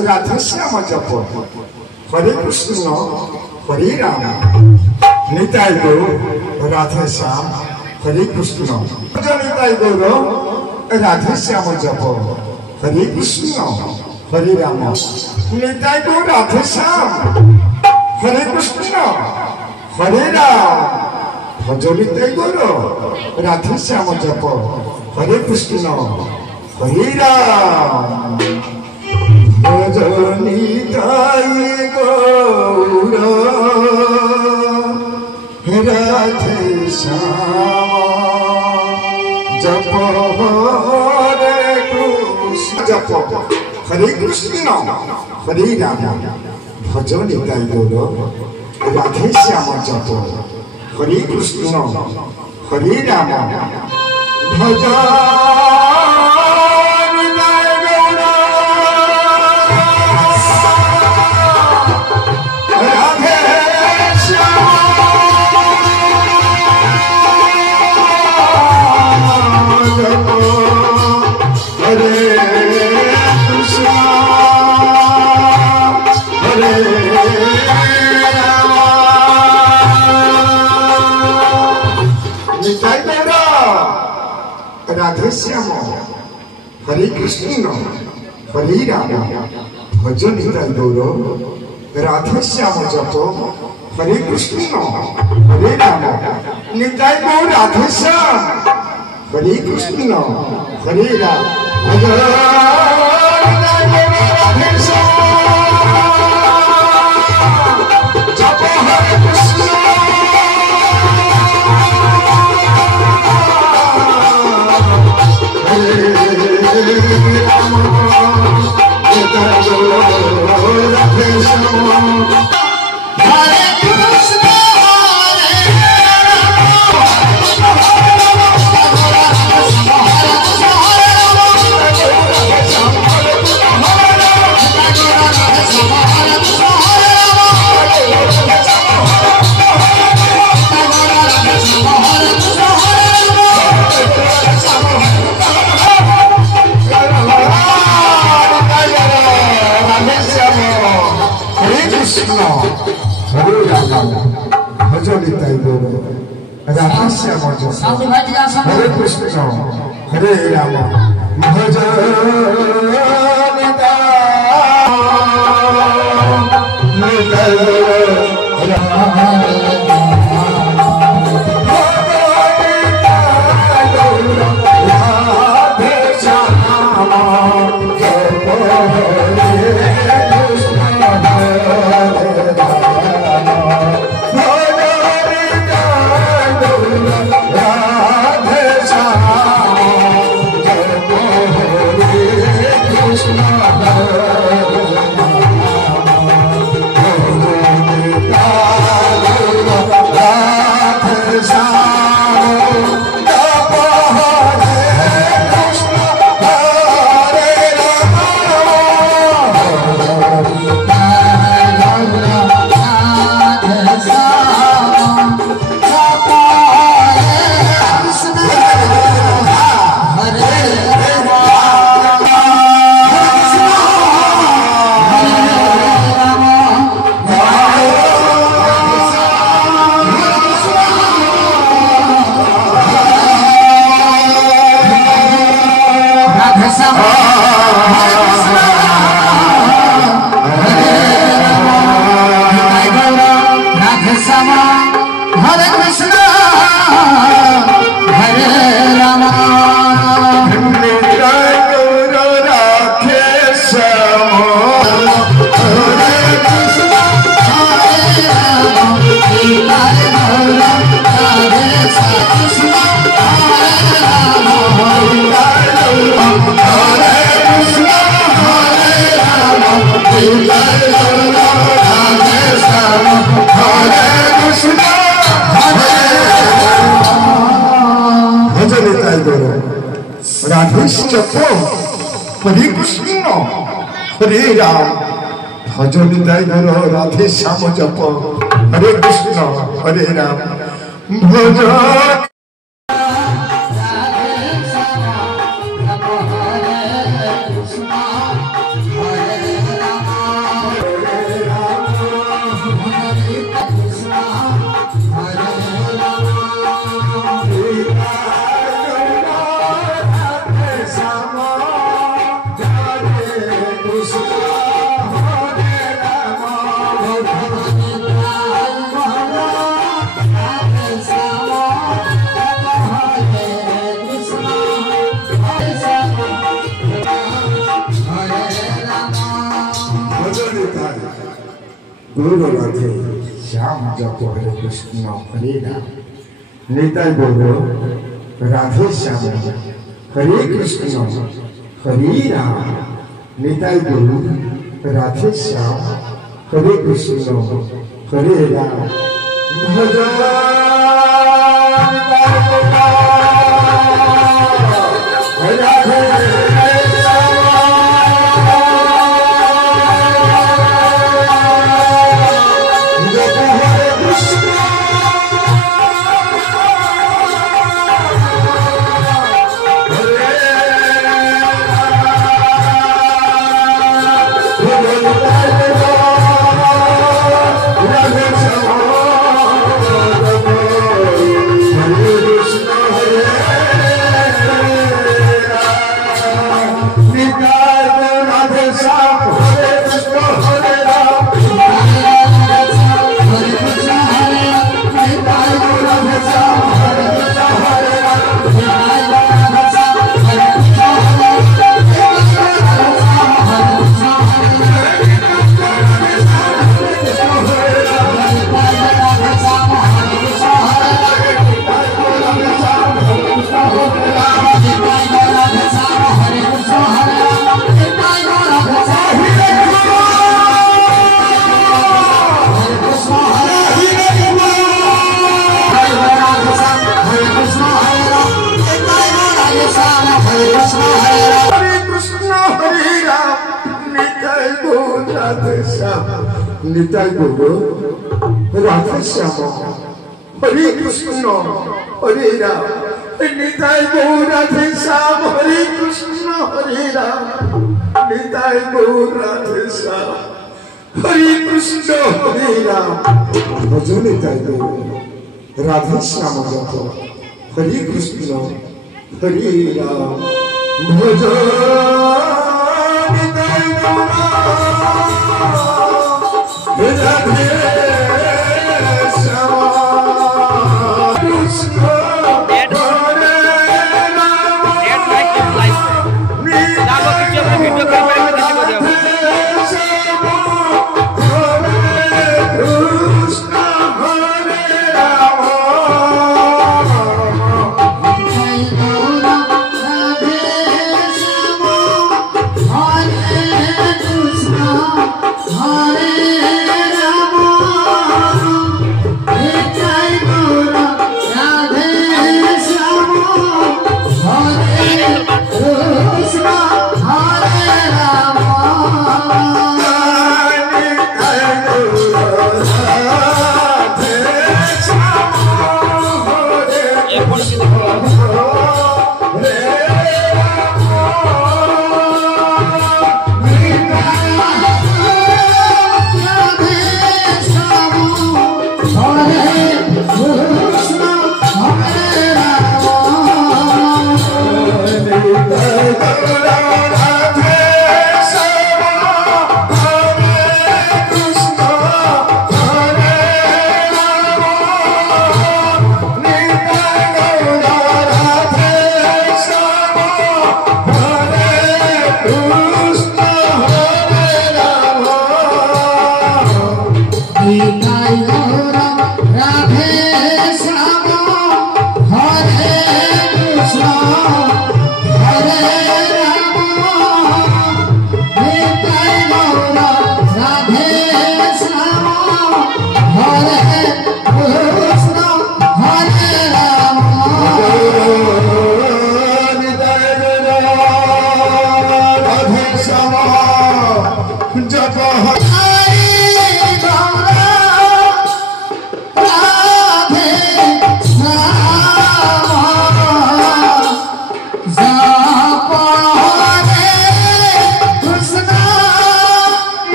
Hare Krishna, Hare Krishna, Hare Rama. Nitai Gour Radhe শ্যাম হরে কৃষ্ণ নিতাই গৌর রাধে শ্যাম জপ হরে কৃষ্ণ হরে রাম নিতাই গৌর রাধে শ্যাম হরে কৃষ্ণ হরে রাম ভজ নিতাই গৌর রাধে শ্যাম জপ হরে কৃষ্ণ হরে রাম ভজ নিতাই গৌর রাধে শ্যাম জপ হরে কৃষ্ণ জপ হরে কৃষ্ণ হরে রাম ভজ নিতাই গৌর রাধে শ্যাম জপ হরে কৃষ্ণ হরে রাম ভজ राधे श्याम हरे कृष्ण हरे राम भज निताई गौर राधे श्याम जप हरे कृष्ण हरे राम निताई गौर राधे श्याम हरे कृष्ण हरे राम भज निताई गौर राधे श्याम जप हरे कृष्ण भज निताई गौर राधे श्याम जप हरे कृष्ण हरे राम भज निताई राधे जप हरे कृष्ण हरे राम भज निताई गौर राधे श्याम जप हरे कृष्ण हरे राम भज गौर राधे श्याम जप हरे कृष्ण हरे राम निताय गौर राधे श्याम हरे कृष्ण हरे राम निताय गौर राधे श्याम हरे कृष्ण हरे राम निताय गौर राधे श्याम हरे कृष्ण हरे राम निताय गौर राधे श्याम हरे कृष्ण हरे राम निताय गौर राधे श्याम हरे कृष्ण हरे राम भजो निताय गौर राधे श्याम जप हरे कृष्ण हरे राम भजो निताय गौर राधे श्याम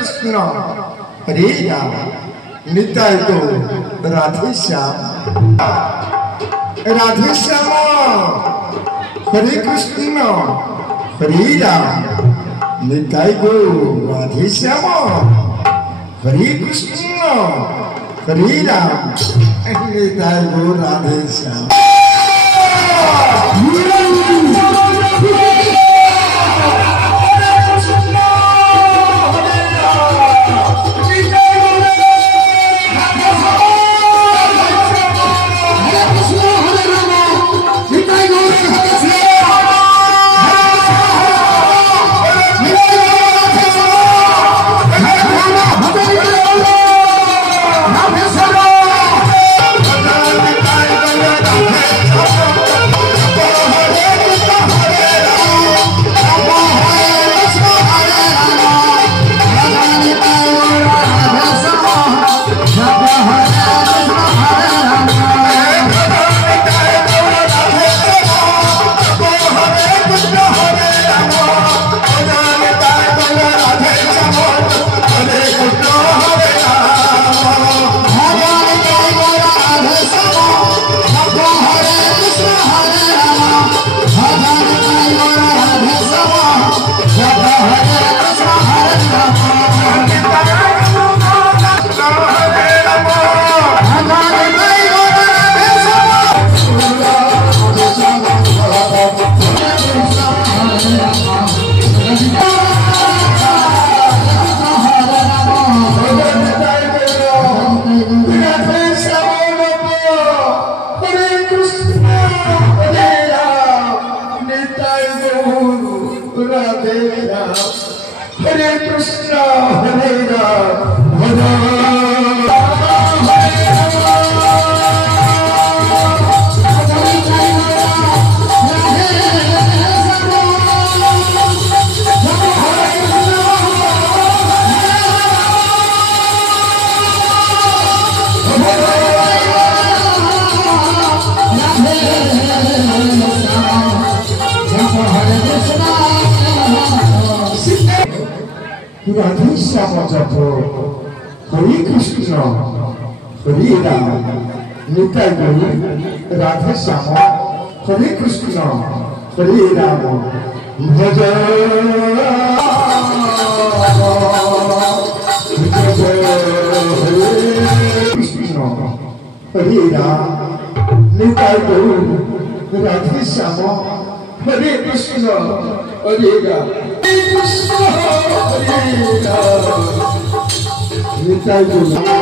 कृष्ण हरे राम निताय गौर राधे श्याम राधे श्याम हरे कृष्ण हरे राम निताई गो राधे श्याम हरे कृष्ण हरे राम निताई गो राधे श्याम हरे कृष्ण हरे राधे श्याम जप हरे कृष्ण हरे राम निताई गौर राधे श्याम हरे कृष्ण हरे राम भज हरे कृष्ण हरे राम निताई गौर राधे श्याम हरे कृष्ण हरे राम निताई गौर